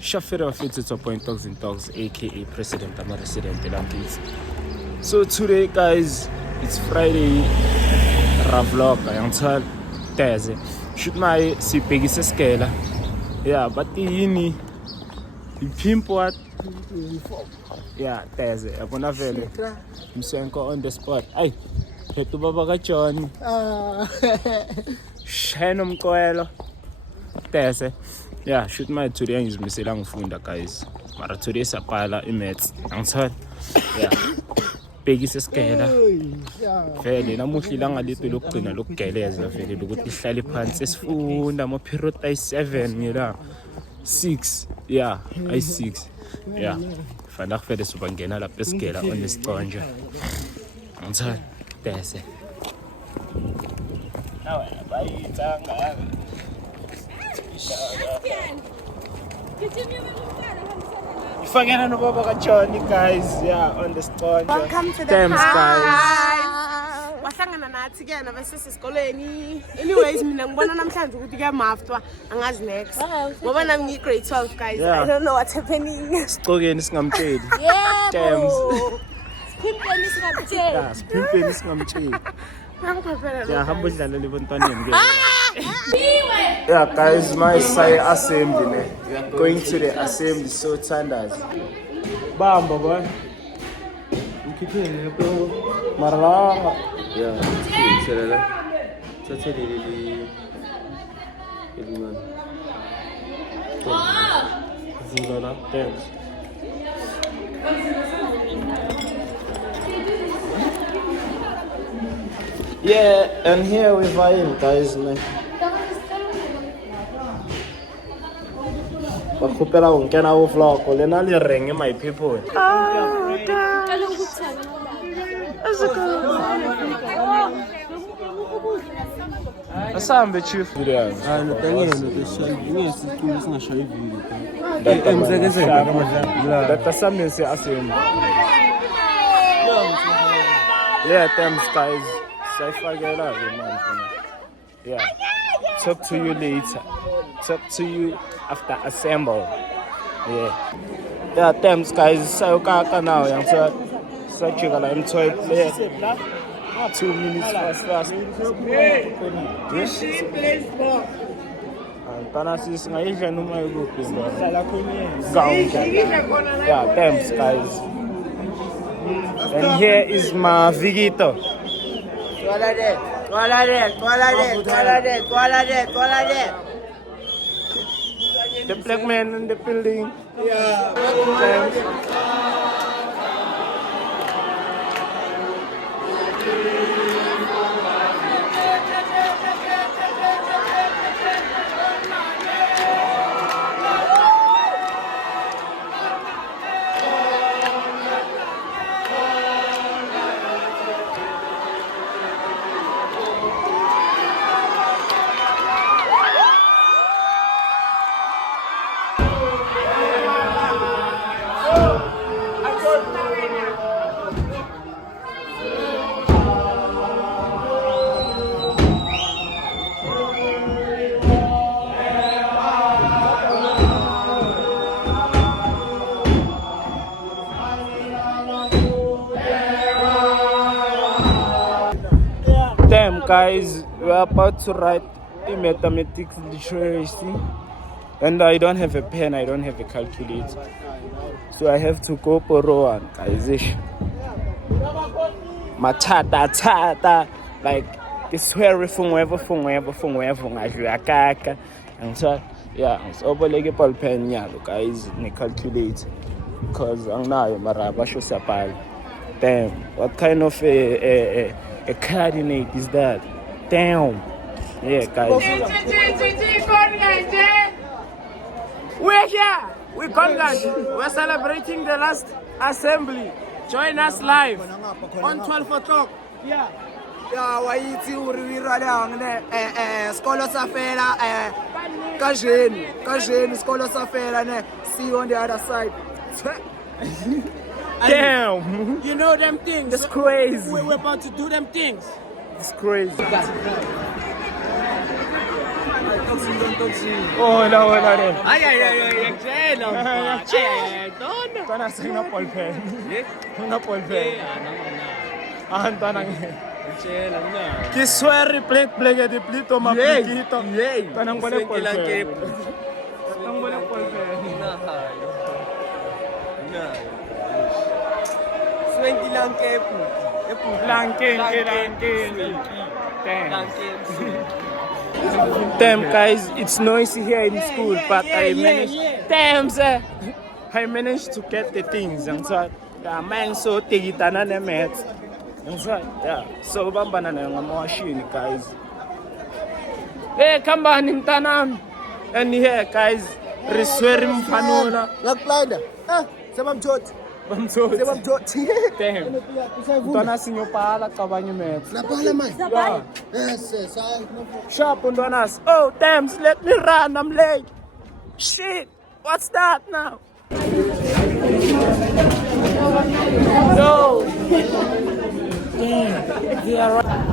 Shafira of it's a point Talks and Talks, aka President and Resident Lampids. So today guys, it's Friday vlog. I'm told Thursday. Shoot my sipegise skela. Yeah, but the pimp what? Yeah, Thursday. Abona vele. Msenko on the spot. Ay, hetu baba ka Johnny. Shine umkoelo. Thursday. Yeah, shoot my today is misela ngifunda guys. Mara today sapala imaths. Angithole. Yeah. Bhekise skela. Vele namuhla ilanga lethu lokugcina lokugeleza vele ukuthi ihlale phansi sifunda ama period ay7 ngila 6. Yeah, ay6. Yeah. Vandag vele sobangena lapha esigela on isiconja. Angithole. Thursday. Nawe bayitsanga. Ifakena no baba ka Johnny guys, yeah, on the stone. Welcome to the Thanks guys. Wahlangana nathi ke nabasesesikoleni. Anyways mina ngibona namhlanje ukuthi kuyamaftwa angazi next. Ngoba nami ngi grade 12 guys. Yeah. I don't know what's happening. Sigqokeni singamtsheli. Yeah. Thanks. Pimpeni singamtsheli. Yeah, sipimpeni singamtsheli. Yeah, hamba udlala lebantwaneni ke. Yeah guys, my side assembly ne. We are going to the assembly so tandaz. Bamba boy. Mkipele bro. Marala. Yeah. Sirela. Tsatseli man. Zilala. Thanks. Yeah, and here we vibe guys, man. Bakupela ungena u vlog lena le reng my people. Asambe chief video. Yeah, thanks guys. Yeah. Talk to you later. Talk to you after assemble. Yeah. Yeah, thanks guys. Sayokaka now, young sir. Such a I'm toy play. 2 minutes fast. Panasis ngaisha numa yuko. Yeah, thanks guys. And here is my Vigito. Toilet. The black man in the building. Yeah. Damn guys, we're about to write a mathematics literacy and I don't have a pen, I don't have a calculator, so I have to go borrow one guys. Matata like this where from wherever ngajuyakaka and so yeah, so oboleke ball pen nyalo guys ne calculate because anginayo mara basho sapali. Damn, what kind of a coordinate is that? Damn. Yeah, guys. We're here. We're Congress. We're celebrating the last assembly. Join us live on 12 o'clock. Yeah. Yeah, waiti uriwira le skolo sa fela kajeni skolo sa fela ne. See you on the other side. Damn. You know them things. That's crazy. We're about to do them things. It's crazy. Hola re. Ay, yakutshela. Tona. Ntwana sina ball pen. Una ball pen. Ntwana nge. Yakutshela mina. Ke swear black at the plito maplikito. Ntwana ngibone ball pen. Ngibone ball pen. Damn guys, it's noisy here in school, but I managed. Damn sir, I managed to get the things. And so, yeah, man, so take it and I met. And so, yeah, so bambana na yung machine guys. Hey, come on, Imtanam. And here guys, reswerim panona. Ngakuplayda. Sebamjoti. Sebamjoti. Damn. Ntwana sinyo pala kabanye met. Napala man. Yeah. Yes, I Sharp on us. Oh, damn, let me run, I'm late. Shit, what's that now? No. Damn, they are right.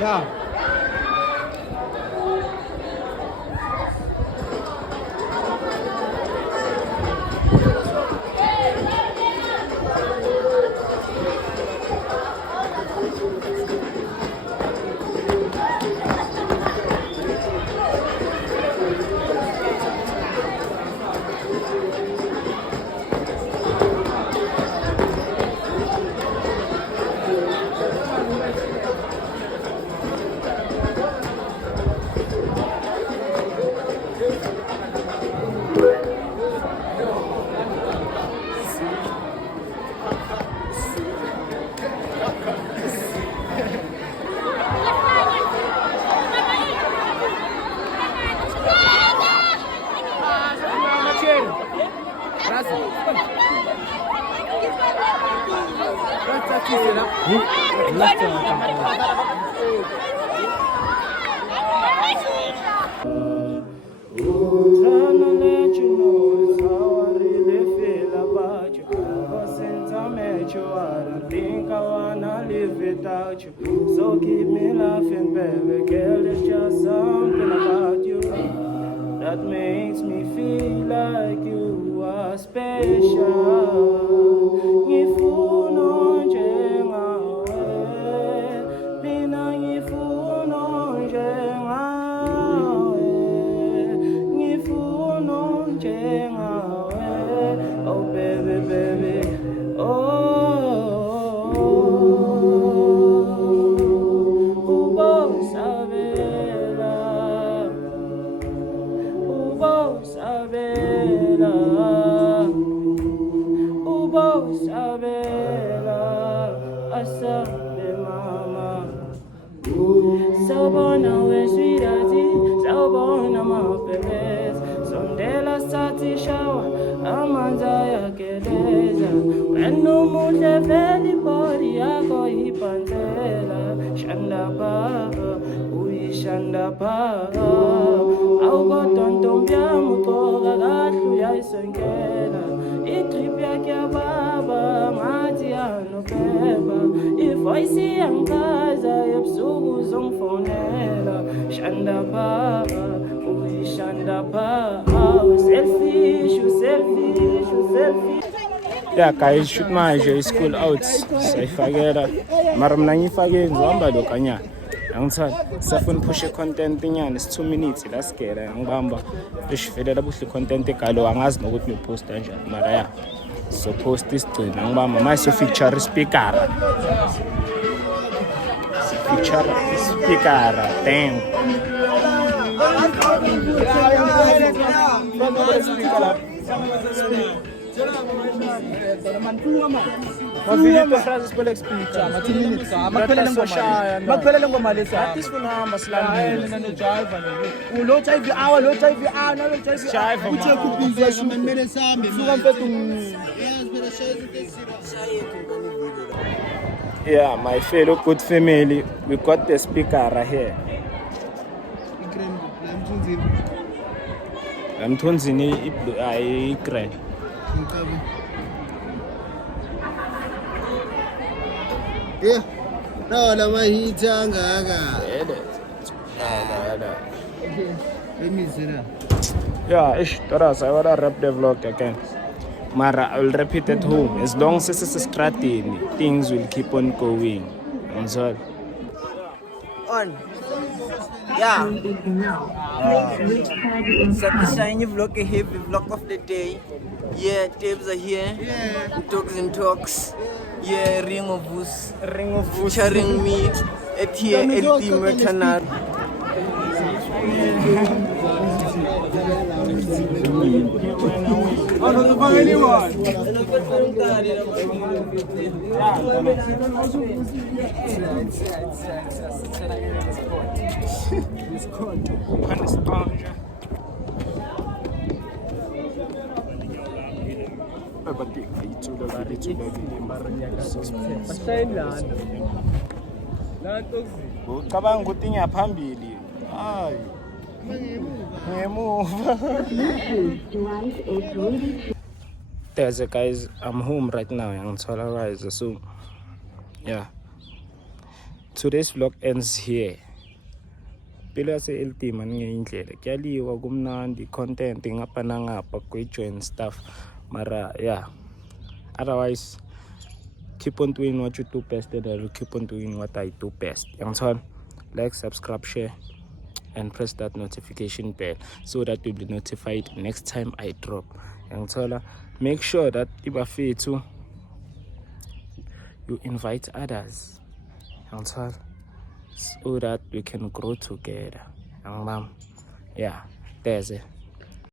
Yeah. Trying to let you know it's how I really feel about you. Ever since I met you, I don't think I wanna live without you. So keep me laughing, baby girl. It's just something about you that makes me feel like you are special. Ngifuna njengawe, mina ngifuna njengawe, ngifuna njengawe. Oh baby, baby, oh, ubosabela, ubosabela, ubosabela, asabe mama. Sawubona weswidati, sawubona mabhebezi. Sondela sathi shawa, amanzi ayageleza. Wena umuhle vele ibody yakho iphanzela. Shanda phaka, uyishanda phaka. Awukodwa ntombi yami ugqoka kahle uyayisongela. Idrip yakhe yababa, ngathi yanobheba. Ivoice iyangikaza, ebusuku uzongifonela. Shanda phaka, uyishanda phaka. Selfish, selfish, selfish. Yeah guys, shoot manje school out sayifakela mara mina ngifake ngihamba lo kanyana angithanda safuna push content inyana is 2 minutes la sigera ngibamba eshivelela buhle content egalo angazi nokuthi ngipost kanjani mara ya so post isigcina ngibamba manje so feature speaker damn Mavili to Francis Pelek speech. Makuphelele ngoma lesa. Artist kunahamba silandile. Lo drive hour, lo drive hour, no drive Jive, man. Uche kupinza kumele sambe. Suka mfethu. Yeah, my fellow good family, we got the speaker right here. I'm Tonzini, I cry. Yeah. No, la mahita ngaka. Let me see that. Yeah, Taras, I wanna wrap the vlog again. Mara, I will repeat at home. As long as this is a strategy, things will keep on going. I'm sorry. On. Yeah. Shiny vlog, a heavy vlog of the day. Yeah, tapes are here. Yeah. Talks and talks. Yeah, Ring of Us. Ring of Featuring me at here at the Mercanal. Cabanga ukuthi ngiyaphambili. Hayi. Ngemuva. There's a guys, I'm home right now. Ngithola rise so yeah. Today's vlog ends here. Pila se ultima ngeyindlela. Kuyaliwa kumnandi content ngapha nangapha kwi-join stuff. Mara yeah. Otherwise keep on doing what you do best and I will keep on doing what I do best. Like, subscribe, share and press that notification bell so that you'll be notified next time I drop. Make sure that you invite others so that we can grow together. Yeah, there's it.